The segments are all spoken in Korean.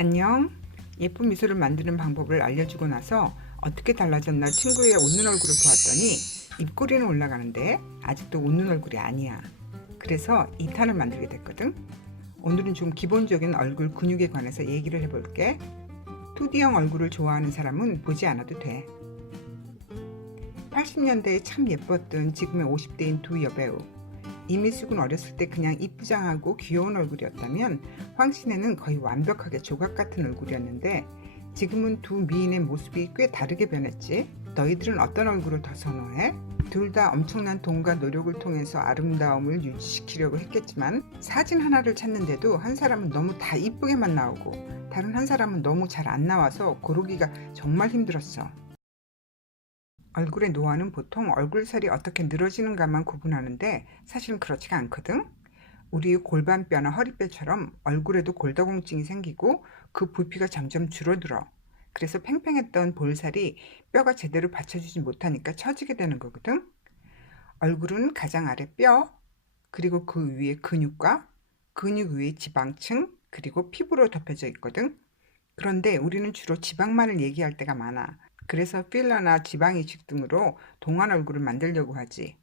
안녕. 예쁜 미소를 만드는 방법을 알려주고 나서 어떻게 달라졌나 친구의 웃는 얼굴을 보았더니 입꼬리는 올라가는데 아직도 웃는 얼굴이 아니야. 그래서 2탄을 만들게 됐거든. 오늘은 좀 기본적인 얼굴 근육에 관해서 얘기를 해볼게. 2D형 얼굴을 좋아하는 사람은 보지 않아도 돼. 80년대에 참 예뻤던 지금의 50대인 두 여배우. 이미숙은 어렸을 때 그냥 이쁘장하고 귀여운 얼굴이었다면 황신혜는 거의 완벽하게 조각 같은 얼굴이었는데 지금은 두 미인의 모습이 꽤 다르게 변했지. 너희들은 어떤 얼굴을 더 선호해? 둘 다 엄청난 돈과 노력을 통해서 아름다움을 유지시키려고 했겠지만 사진 하나를 찾는데도 한 사람은 너무 다 이쁘게만 나오고 다른 한 사람은 너무 잘 안 나와서 고르기가 정말 힘들었어. 얼굴의 노화는 보통 얼굴살이 어떻게 늘어지는가만 구분하는데 사실은 그렇지가 않거든. 우리 골반뼈나 허리뼈처럼 얼굴에도 골다공증이 생기고 그 부피가 점점 줄어들어. 그래서 팽팽했던 볼살이 뼈가 제대로 받쳐주지 못하니까 처지게 되는 거거든. 얼굴은 가장 아래 뼈, 그리고 그 위에 근육과 근육 위에 지방층, 그리고 피부로 덮여져 있거든. 그런데 우리는 주로 지방만을 얘기할 때가 많아. 그래서 필러나 지방 이식 등으로 동안 얼굴을 만들려고 하지.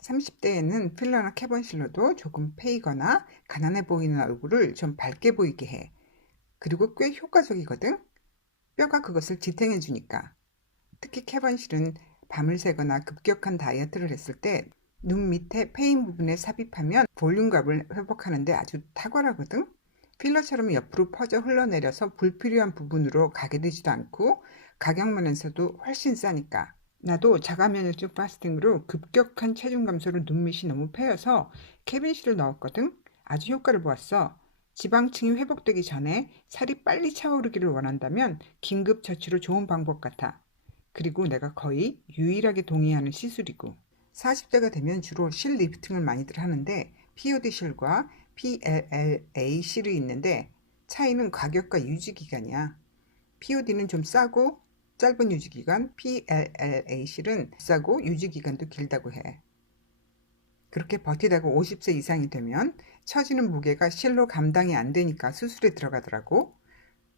30대에는 필러나 캐번실로도 조금 패이거나 가난해 보이는 얼굴을 좀 밝게 보이게 해. 그리고 꽤 효과적이거든. 뼈가 그것을 지탱해 주니까. 특히 캐번실은 밤을 새거나 급격한 다이어트를 했을 때 눈 밑에 패인 부분에 삽입하면 볼륨감을 회복하는데 아주 탁월하거든. 필러처럼 옆으로 퍼져 흘러내려서 불필요한 부분으로 가게 되지도 않고 가격면에서도 훨씬 싸니까. 나도 자가면역적 파스팅으로 급격한 체중 감소로 눈밑이 너무 패여서 캐빈실을 넣었거든. 아주 효과를 보았어. 지방층이 회복되기 전에 살이 빨리 차오르기를 원한다면 긴급 처치로 좋은 방법 같아. 그리고 내가 거의 유일하게 동의하는 시술이고. 40대가 되면 주로 실 리프팅을 많이들 하는데 POD 실과 PLLA 실이 있는데 차이는 가격과 유지기간이야. POD는 좀 싸고 짧은 유지기간, PLLA 실은 비싸고 유지기간도 길다고 해. 그렇게 버티다가 50세 이상이 되면 처지는 무게가 실로 감당이 안 되니까 수술에 들어가더라고.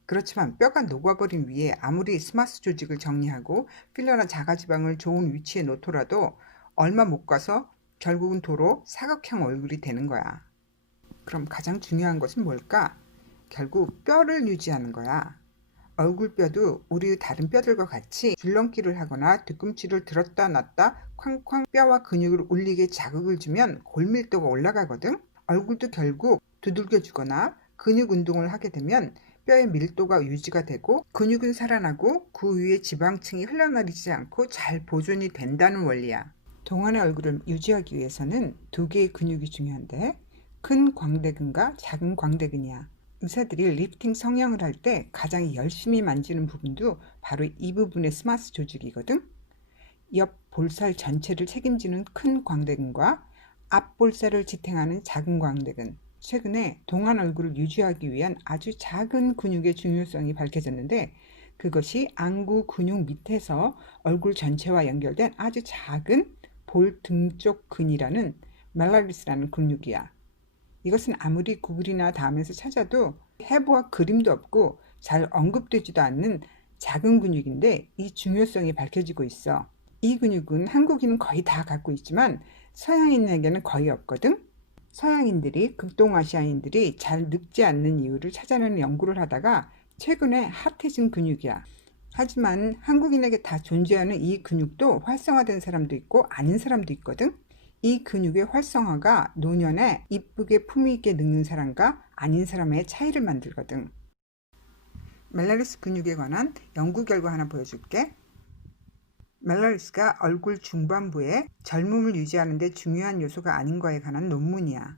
그렇지만 뼈가 녹아버린 위에 아무리 스마스 조직을 정리하고 필러나 자가지방을 좋은 위치에 놓더라도 얼마 못 가서 결국은 도로 사각형 얼굴이 되는 거야. 그럼 가장 중요한 것은 뭘까? 결국 뼈를 유지하는 거야. 얼굴뼈도 우리 다른 뼈들과 같이 줄넘기를 하거나 뒤꿈치를 들었다 놨다 쾅쾅 뼈와 근육을 울리게 자극을 주면 골밀도가 올라가거든. 얼굴도 결국 두들겨 주거나 근육 운동을 하게 되면 뼈의 밀도가 유지가 되고 근육은 살아나고 그 위에 지방층이 흘러내리지 않고 잘 보존이 된다는 원리야. 동안의 얼굴을 유지하기 위해서는 두 개의 근육이 중요한데 큰 광대근과 작은 광대근이야. 의사들이 리프팅 성형을 할 때 가장 열심히 만지는 부분도 바로 이 부분의 스마스 조직이거든. 옆 볼살 전체를 책임지는 큰 광대근과 앞 볼살을 지탱하는 작은 광대근. 최근에 동안 얼굴을 유지하기 위한 아주 작은 근육의 중요성이 밝혀졌는데 그것이 안구 근육 밑에서 얼굴 전체와 연결된 아주 작은 볼 등쪽 근이라는 멜라리스라는 근육이야. 이것은 아무리 구글이나 다음에서 찾아도 해부와 그림도 없고 잘 언급되지도 않는 작은 근육인데 이 중요성이 밝혀지고 있어. 이 근육은 한국인은 거의 다 갖고 있지만 서양인에게는 거의 없거든. 서양인들이 극동아시아인들이 잘 늙지 않는 이유를 찾아내는 연구를 하다가 최근에 핫해진 근육이야. 하지만 한국인에게 다 존재하는 이 근육도 활성화된 사람도 있고 아닌 사람도 있거든. 이 근육의 활성화가 노년에 이쁘게 품위 있게 늙는 사람과 아닌 사람의 차이를 만들거든. 멜라리스 근육에 관한 연구 결과 하나 보여줄게. 멜라리스가 얼굴 중반부에 젊음을 유지하는 데 중요한 요소가 아닌 거에 관한 논문이야.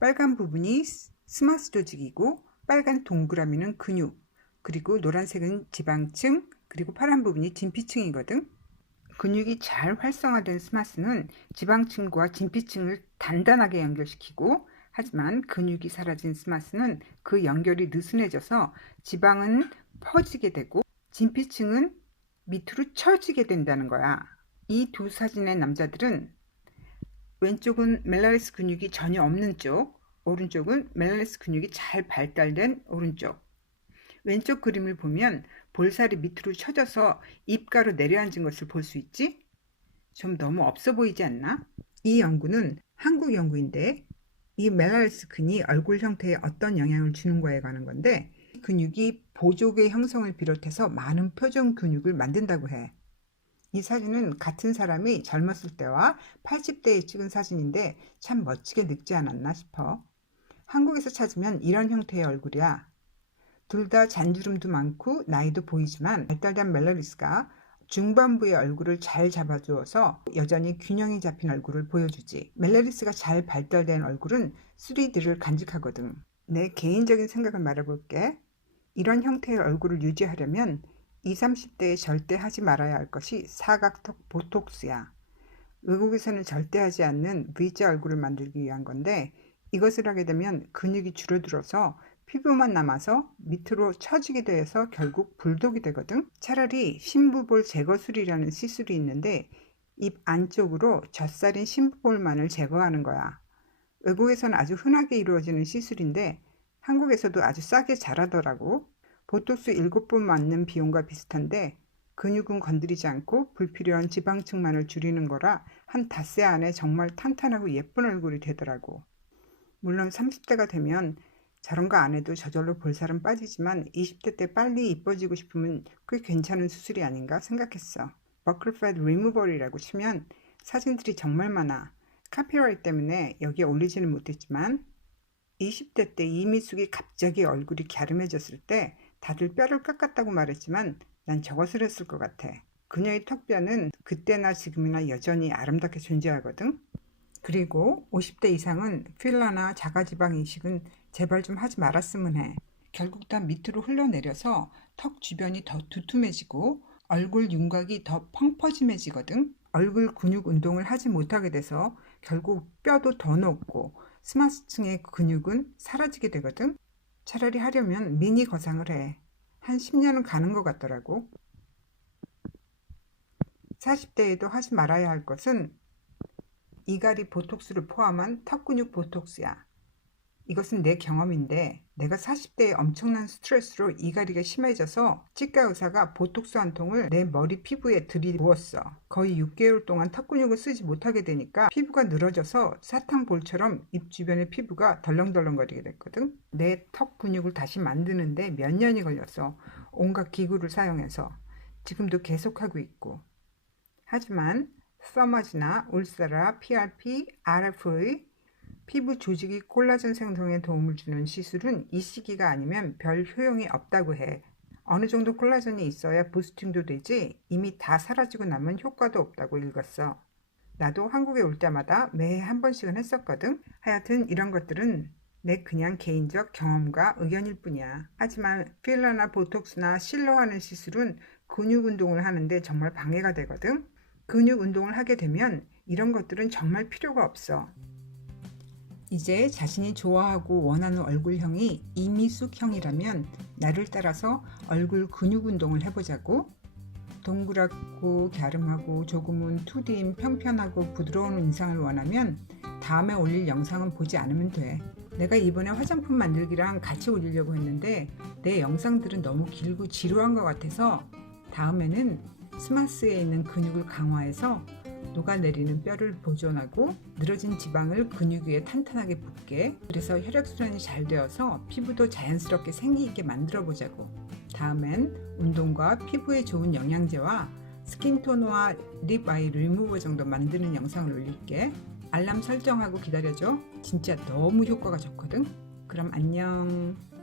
빨간 부분이 스마스 조직이고 빨간 동그라미는 근육, 그리고 노란색은 지방층, 그리고 파란 부분이 진피층이거든. 근육이 잘 활성화된 스마스는 지방층과 진피층을 단단하게 연결시키고 하지만 근육이 사라진 스마스는 그 연결이 느슨해져서 지방은 퍼지게 되고 진피층은 밑으로 처지게 된다는 거야. 이 두 사진의 남자들은 왼쪽은 멜라리스 근육이 전혀 없는 쪽, 오른쪽은 멜라니스 근육이 잘 발달된 오른쪽. 왼쪽 그림을 보면 볼살이 밑으로 처져서 입가로 내려앉은 것을 볼 수 있지? 좀 너무 없어 보이지 않나? 이 연구는 한국 연구인데 이 멜라니스 근이 얼굴 형태에 어떤 영향을 주는 거에 관한 건데, 근육이 보조개 형성을 비롯해서 많은 표정 근육을 만든다고 해. 이 사진은 같은 사람이 젊었을 때와 80대에 찍은 사진인데 참 멋지게 늙지 않았나 싶어. 한국에서 찾으면 이런 형태의 얼굴이야. 둘 다 잔주름도 많고 나이도 보이지만 발달된 멜라니스가 중반부의 얼굴을 잘 잡아주어서 여전히 균형이 잡힌 얼굴을 보여주지. 멜라니스가 잘 발달된 얼굴은 3D를 간직하거든. 내 개인적인 생각을 말해볼게. 이런 형태의 얼굴을 유지하려면 20, 30대에 절대 하지 말아야 할 것이 사각턱 보톡스야. 외국에서는 절대 하지 않는 V자 얼굴을 만들기 위한 건데, 이것을 하게 되면 근육이 줄어들어서 피부만 남아서 밑으로 처지게 돼서 결국 불독이 되거든. 차라리 심부볼 제거술이라는 시술이 있는데 입 안쪽으로 젖살인 심부볼만을 제거하는 거야. 외국에서는 아주 흔하게 이루어지는 시술인데 한국에서도 아주 싸게 잘하더라고. 보톡스 7번 맞는 비용과 비슷한데 근육은 건드리지 않고 불필요한 지방층만을 줄이는 거라 한 닷새 안에 정말 탄탄하고 예쁜 얼굴이 되더라고. 물론 30대가 되면 저런 거 안 해도 저절로 볼살은 빠지지만 20대 때 빨리 이뻐지고 싶으면 꽤 괜찮은 수술이 아닌가 생각했어. 버클 팻 리무벌이라고 치면 사진들이 정말 많아. 카피라이트 때문에 여기에 올리지는 못했지만 20대 때 이미숙이 갑자기 얼굴이 갸름해졌을 때 다들 뼈를 깎았다고 말했지만 난 저것을 했을 것 같아. 그녀의 턱뼈는 그때나 지금이나 여전히 아름답게 존재하거든. 그리고 50대 이상은 필러나 자가지방 이식은 제발 좀 하지 말았으면 해. 결국 다 밑으로 흘러내려서 턱 주변이 더 두툼해지고 얼굴 윤곽이 더 펑퍼짐해지거든. 얼굴 근육 운동을 하지 못하게 돼서 결국 뼈도 더 높고 스마스층의 근육은 사라지게 되거든. 차라리 하려면 미니 거상을 해. 한 10년은 가는 것 같더라고. 40대에도 하지 말아야 할 것은 이갈이 보톡스를 포함한 턱 근육 보톡스야. 이것은 내 경험인데 내가 40대에 엄청난 스트레스로 이갈이가 심해져서 치과 의사가 보톡스 한 통을 내 머리 피부에 들이부었어. 거의 6개월 동안 턱 근육을 쓰지 못하게 되니까 피부가 늘어져서 사탕볼처럼 입 주변의 피부가 덜렁덜렁거리게 됐거든. 내 턱 근육을 다시 만드는데 몇 년이 걸렸어. 온갖 기구를 사용해서. 지금도 계속하고 있고. 하지만 서머지나 울세라, PRP, RF의 피부 조직이 콜라겐 생성에 도움을 주는 시술은 이 시기가 아니면 별 효용이 없다고 해. 어느 정도 콜라겐이 있어야 부스팅도 되지 이미 다 사라지고 나면 효과도 없다고 읽었어. 나도 한국에 올 때마다 매해 한 번씩은 했었거든. 하여튼 이런 것들은 내 그냥 개인적 경험과 의견일 뿐이야. 하지만 필러나 보톡스나 실러하는 시술은 근육 운동을 하는데 정말 방해가 되거든. 근육 운동을 하게 되면 이런 것들은 정말 필요가 없어. 이제 자신이 좋아하고 원하는 얼굴형이 이미숙형이라면 나를 따라서 얼굴 근육 운동을 해보자고. 동그랗고 갸름하고 조금은 투디인 평평하고 부드러운 인상을 원하면 다음에 올릴 영상은 보지 않으면 돼. 내가 이번에 화장품 만들기랑 같이 올리려고 했는데 내 영상들은 너무 길고 지루한 것 같아서 다음에는 스마스에 있는 근육을 강화해서 녹아내리는 뼈를 보존하고 늘어진 지방을 근육 위에 탄탄하게 붙게, 그래서 혈액순환이 잘 되어서 피부도 자연스럽게 생기있게 만들어 보자고. 다음엔 운동과 피부에 좋은 영양제와 스킨토너와 립 아이 리무버 정도 만드는 영상을 올릴게. 알람 설정하고 기다려줘. 진짜 너무 효과가 좋거든. 그럼 안녕.